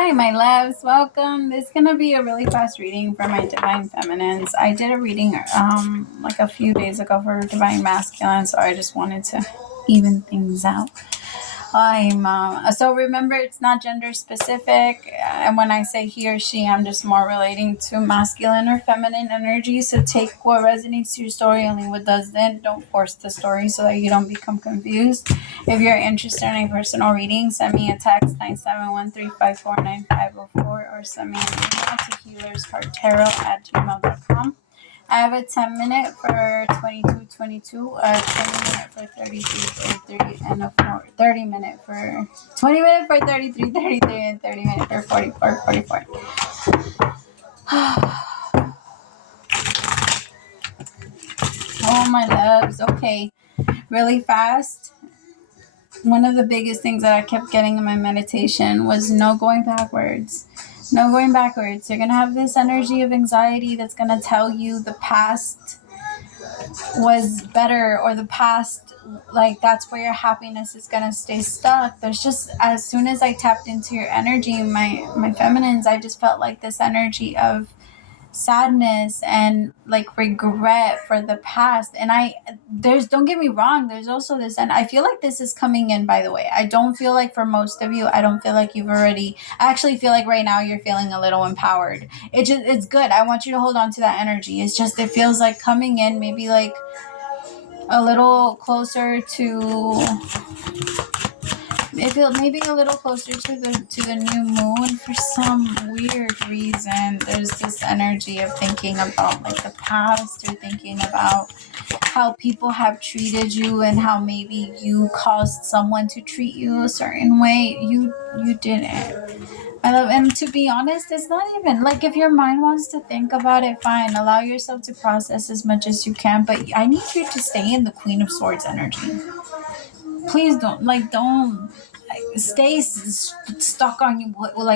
Hi, my loves. Welcome. This is going to be a really fast reading for my Divine Feminines. I did a reading like a few days ago for Divine Masculine, so I just wanted to even things out. So remember, it's not gender specific, and when I say he or she, I'm just more relating to masculine or feminine energy. So take what resonates to your story, only what doesn't. Don't force the story so that you don't become confused. If you're interested in a personal reading, send me a text 971-354-9504 or send me an email to HealersHeartTarot@gmail.com. I have a 10-minute for 2222, a 20-minute for 3333, and a 30-minute for 20-minute for 3333, and 30-minute for 4444. Oh, my loves. Okay, really fast. One of the biggest things that I kept getting in my meditation was no going backwards. No going backwards. You're going to have this energy of anxiety that's going to tell you the past was better, or the past, like, that's where your happiness is going to stay stuck. There's just, as soon as I tapped into your energy, my feminines, I just felt like this energy of sadness and like regret for the past. And don't get me wrong, there's also this, and I feel like this is coming in, by the way. I don't feel like, for most of you, I don't feel like you've already, I actually feel like right now you're feeling a little empowered. It's good. I want you to hold on to that energy. It's just, it feels like coming in maybe like a little closer to, it feels maybe a little closer to the new moon. For some weird reason, there's this energy of thinking about like the past, or thinking about how people have treated you and how maybe you caused someone to treat you a certain way. You didn't. And to be honest, it's not even like, if your mind wants to think about it, fine. Allow yourself to process as much as you can, but I need you to stay in the Queen of Swords energy. Please don't stay stuck on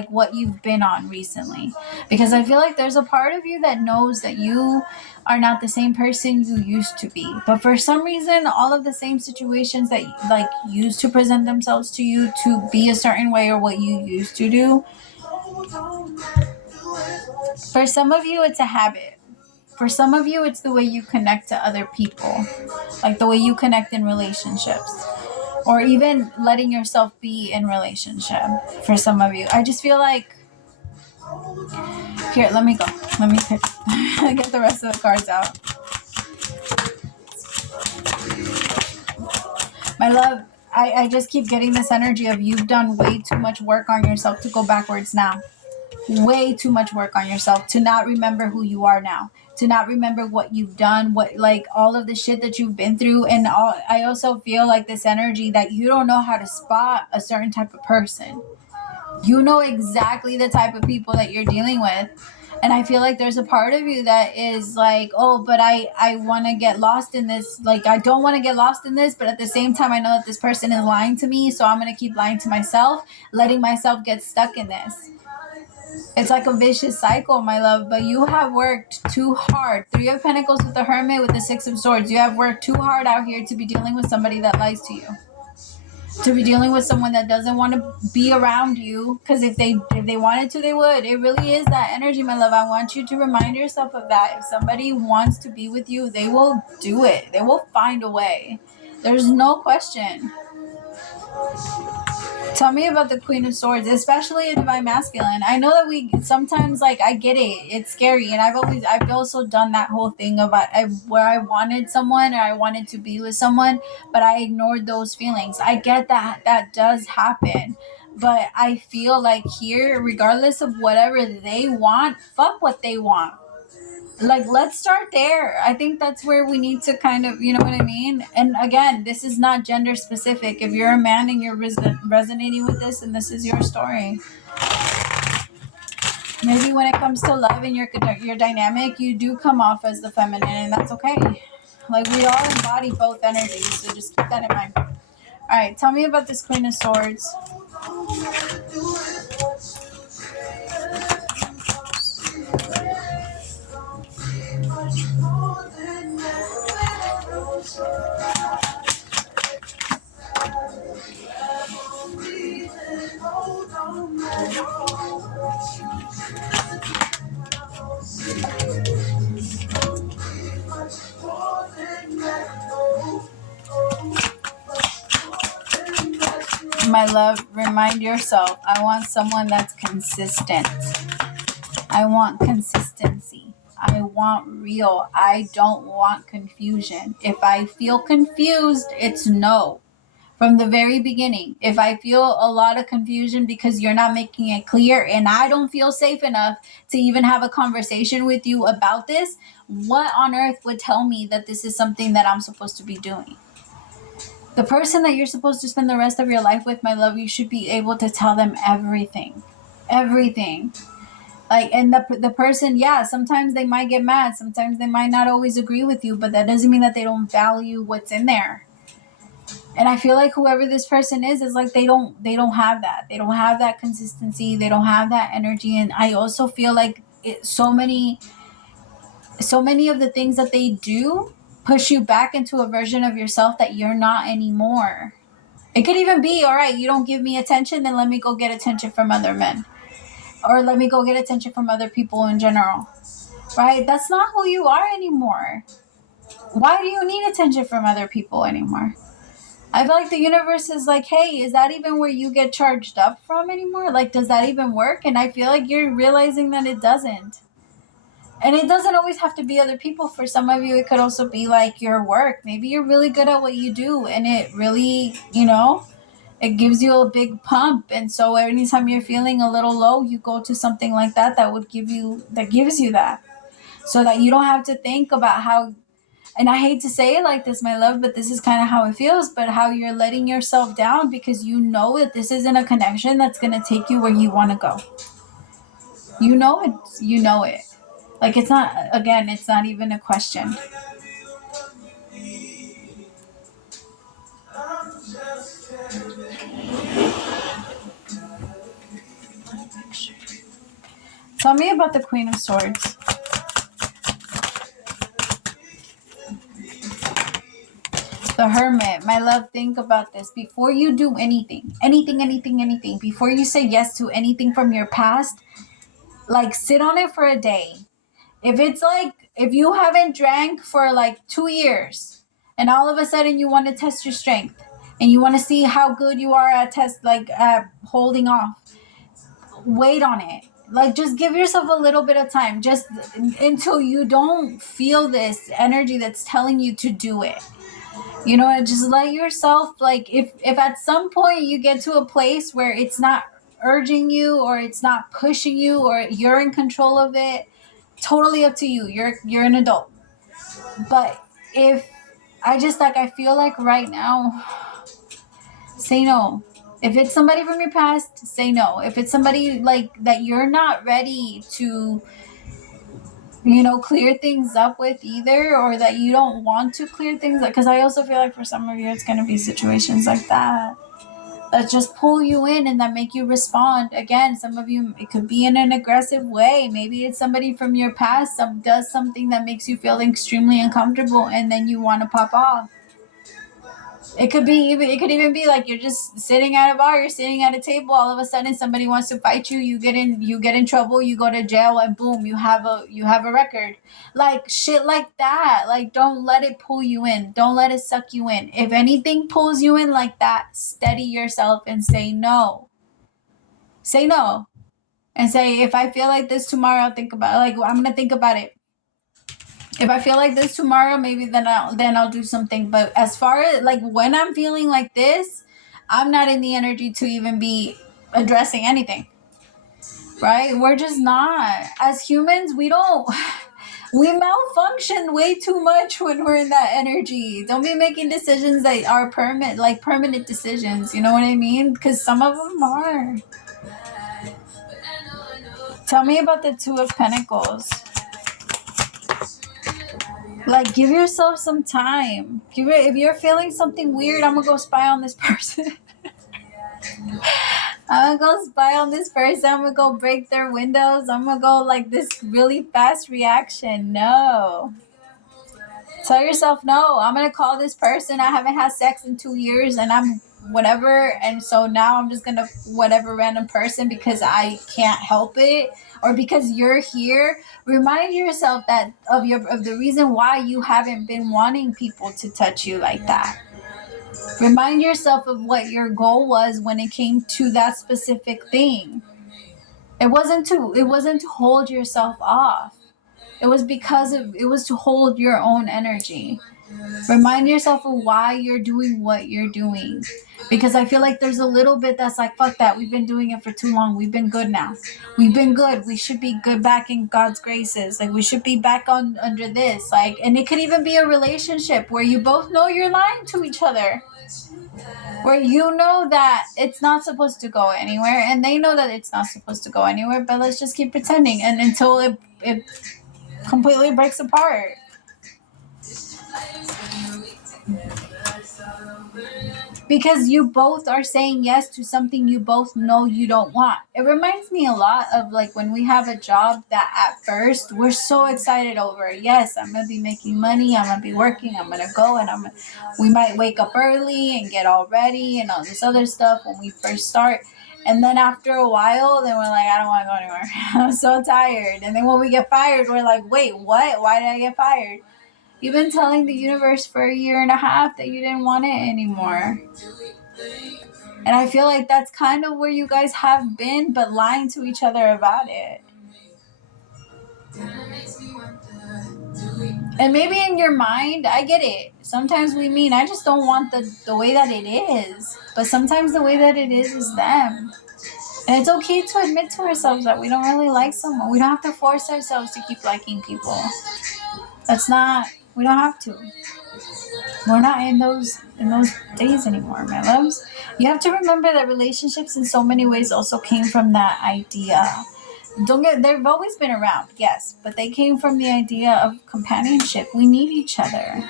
what you've been on recently, because I feel like there's a part of you that knows that you are not the same person you used to be, but for some reason all of the same situations that like used to present themselves to you to be a certain way, or what you used to do, for some of you it's a habit. For some of you, it's the way you connect to other people, like the way you connect in relationships, or even letting yourself be in relationship. For some of you, I just feel like, here, let me go. Let me pick. Get the rest of the cards out. My love, I just keep getting this energy of you've done way too much work on yourself to go backwards now. Way too much work on yourself to not remember who you are now, to not remember what you've done, what, like, all of the shit that you've been through. And I also feel like this energy that you don't know how to spot a certain type of person. You know exactly the type of people that you're dealing with. And I feel like there's a part of you that is like, oh, but I want to get lost in this. Like, I don't want to get lost in this, but at the same time, I know that this person is lying to me. So I'm going to keep lying to myself, letting myself get stuck in this. It's like a vicious cycle, my love, but you have worked too hard. 3 of Pentacles with the Hermit, with the 6 of Swords. You have worked too hard out here to be dealing with somebody that lies to you. To be dealing with someone that doesn't want to be around you, because if they wanted to, they would. It really is that energy, my love. I want you to remind yourself of that. If somebody wants to be with you, they will do it. They will find a way. There's no question. Tell me about the Queen of Swords, especially a Divine Masculine. I know that we sometimes, like, I get it. It's scary. And I've also done that whole thing of where I wanted someone, or I wanted to be with someone, but I ignored those feelings. I get that. That does happen. But I feel like here, regardless of whatever they want, fuck what they want. Like, let's start there. I think that's where we need to kind of, you know what I mean? And again, this is not gender specific. If you're a man and you're resonating with this, and this is your story. Maybe when it comes to love and your dynamic, you do come off as the feminine, and that's okay. Like, we all embody both energies, so just keep that in mind. All right, tell me about this Queen of Swords. my love, remind yourself, I want someone that's consistent. I want consistency. I want real. I don't want confusion. If I feel confused, it's no. From the very beginning, if I feel a lot of confusion because you're not making it clear and I don't feel safe enough to even have a conversation with you about this, what on earth would tell me that this is something that I'm supposed to be doing? The person that you're supposed to spend the rest of your life with, my love, you should be able to tell them everything. Everything. Like, and the person, yeah, sometimes they might get mad. Sometimes they might not always agree with you, but that doesn't mean that they don't value what's in there. And I feel like whoever this person is like they don't have that. They don't have that consistency. They don't have that energy. And I also feel like so many of the things that they do push you back into a version of yourself that you're not anymore. It could even be, all right, you don't give me attention, then let me go get attention from other men. Or let me go get attention from other people in general. Right? That's not who you are anymore. Why do you need attention from other people anymore? I feel like the universe is like, hey, is that even where you get charged up from anymore? Like, does that even work? And I feel like you're realizing that it doesn't. And it doesn't always have to be other people. For some of you, it could also be like your work. Maybe you're really good at what you do and it really, it gives you a big pump. And so anytime you're feeling a little low, you go to something like that gives you that. So that you don't have to think about how, and I hate to say it like this, my love, but this is kind of how it feels, but how you're letting yourself down because you know that this isn't a connection that's going to take you where you want to go. You know it. You know it. Like, it's not even a question. Tell me about the Queen of Swords. The Hermit. My love, think about this. Before you do anything, before you say yes to anything from your past, like, sit on it for a day. If you haven't drank for like 2 years and all of a sudden you want to test your strength and you want to see how good you are at holding off, wait on it. Like, just give yourself a little bit of time, just until you don't feel this energy that's telling you to do it. Just let yourself, like, if at some point you get to a place where it's not urging you or it's not pushing you or you're in control of it, totally up to you. You're an adult. But I feel like right now, say no. If it's somebody from your past, say no. If it's somebody like that you're not ready to, clear things up with either, or that you don't want to clear things up, because I also feel like for some of you, it's going to be situations like that just pull you in and that make you respond. Again, some of you, it could be in an aggressive way. Maybe it's somebody from your past does something that makes you feel extremely uncomfortable and then you want to pop off. It could even be like you're just sitting at a bar, you're sitting at a table, all of a sudden somebody wants to fight you, you get in trouble, you go to jail, and boom, you have a record. Like, shit like that. Like, don't let it pull you in. Don't let it suck you in. If anything pulls you in like that, steady yourself and say no. Say no. And say, if I feel like this tomorrow, I'll think about it. Like, I'm gonna think about it. If I feel like this tomorrow, maybe then I'll do something. But as far as like when I'm feeling like this, I'm not in the energy to even be addressing anything. Right? We're just not. As humans, we malfunction way too much when we're in that energy. Don't be making decisions that are permanent decisions. You know what I mean? Because some of them are. Tell me about the Two of Pentacles. Like, give yourself some time. If you're feeling something weird, I'm gonna go spy on this person. I'm gonna go spy on this person. I'm gonna go break their windows. I'm gonna go like this really fast reaction. No. Tell yourself no. I'm gonna call this person. I haven't had sex in 2 years and I'm whatever. And so now I'm just gonna whatever random person because I can't help it. Or because you're here, remind yourself that of the reason why you haven't been wanting people to touch you like that. Remind yourself of what your goal was when it came to that specific thing. It wasn't to hold yourself off. It was to hold your own energy. Remind yourself of why you're doing what you're doing. Because I feel like there's a little bit that's like, fuck that. We've been doing it for too long. We've been good now. We've been good. We should be good back in God's graces. Like, we should be back on under this. Like, and it could even be a relationship where you both know you're lying to each other. Where you know that it's not supposed to go anywhere, and they know that it's not supposed to go anywhere, but let's just keep pretending, and until it completely breaks apart. Because you both are saying yes to something you both know you don't want. It reminds me a lot of like when we have a job that at first we're so excited over. Yes, I'm going to be making money. I'm going to be working. I'm going to go, and we might wake up early and get all ready and all this other stuff when we first start. And then after a while, then we're like, I don't want to go anywhere. I'm so tired. And then when we get fired, we're like, wait, what? Why did I get fired? You've been telling the universe for a year and a half that you didn't want it anymore. And I feel like that's kind of where you guys have been, but lying to each other about it. And maybe in your mind, I get it. Sometimes we mean, I just don't want the way that it is. But sometimes the way that it is them. And it's okay to admit to ourselves that we don't really like someone. We don't have to force ourselves to keep liking people. We don't have to. We're not in those days anymore, my loves. You have to remember that relationships in so many ways also came from that idea. They've always been around, yes, but they came from the idea of companionship. We need each other.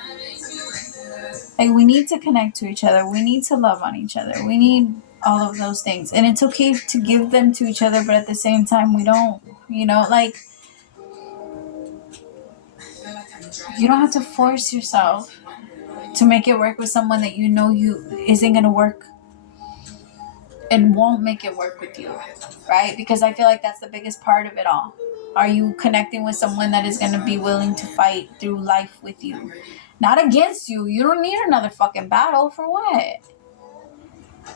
Like, we need to connect to each other. We need to love on each other. We need all of those things. And it's okay to give them to each other, but at the same time, we don't, like, you don't have to force yourself to make it work with someone that you know isn't going to work and won't make it work with you, right? Because I feel like that's the biggest part of it all. Are you connecting with someone that is going to be willing to fight through life with you? Not against you. You don't need another fucking battle. For what?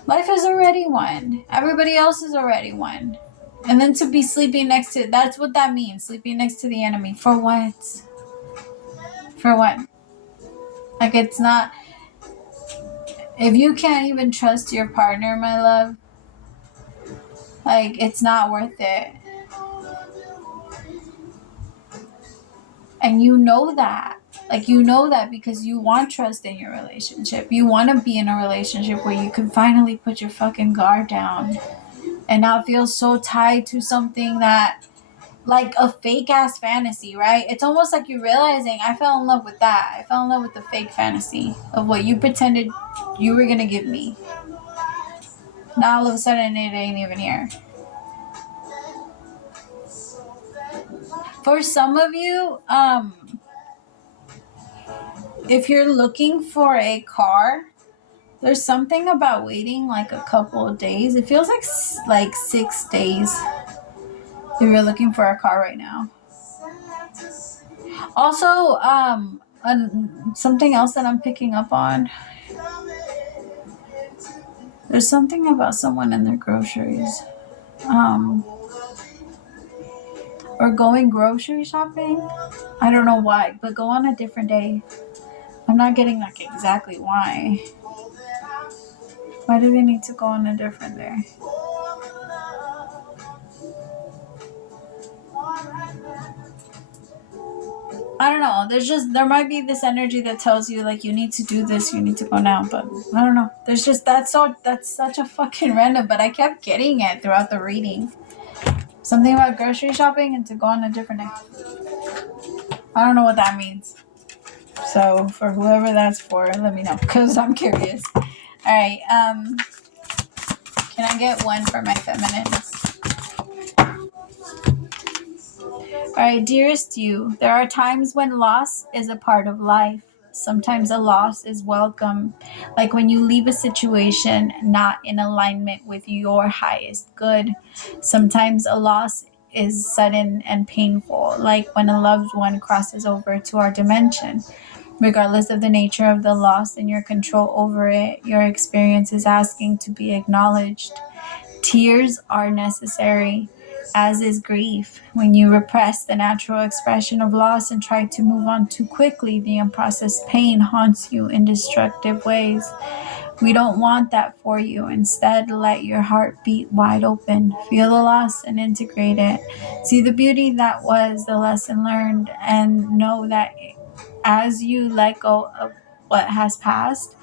Life is already won. Everybody else is already won. And then to be sleeping next to, that's what that means. Sleeping next to the enemy. For what? For what? Like, it's not, if you can't even trust your partner, my love, like, it's not worth it. And you know that. Like, you know that because you want trust in your relationship. You want to be in a relationship where you can finally put your fucking guard down and not feel so tied to something that, like a fake ass fantasy, right? It's almost like you're realizing, I fell in love with that. I fell in love with the fake fantasy of what you pretended you were going to give me. Now all of a sudden it ain't even here. For some of you, if you're looking for a car, there's something about waiting like a couple of days. It feels like 6 days if you're looking for a car right now. Also, something else that I'm picking up on. There's something about someone and their groceries. Or going grocery shopping. I don't know why, but go on a different day. I'm not getting like exactly why. Why do they need to go on a different day? I don't know. There might be this energy that tells you like you need to do this, you need to go now, but I don't know. That's such a fucking random, but I kept getting it throughout the reading. Something about grocery shopping and to go on a different day. I don't know what that means. So for whoever that's for, let me know because I'm curious. All right. Can I get one for my feminines? All right, dearest you, there are times when loss is a part of life. Sometimes a loss is welcome, like when you leave a situation not in alignment with your highest good. Sometimes a loss is sudden and painful, like when a loved one crosses over to our dimension. Regardless of the nature of the loss and your control over it, your experience is asking to be acknowledged. Tears are necessary, as is grief. When you repress the natural expression of loss and try to move on too quickly, the unprocessed pain haunts you in destructive ways. We don't want that for you. Instead, let your heart beat wide open. Feel the loss and integrate it. See the beauty that was the lesson learned, and know that as you let go of what has passed,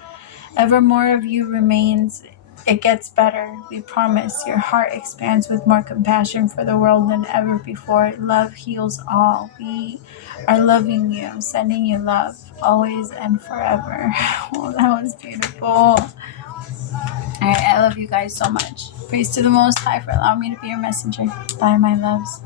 ever more of you remains. It gets better. We promise. Your heart expands with more compassion for the world than ever before. Love heals all. We are loving you, sending you love, always and forever. Oh, that was beautiful. All right, I love you guys so much. Praise to the Most High for allowing me to be your messenger. Bye, my loves.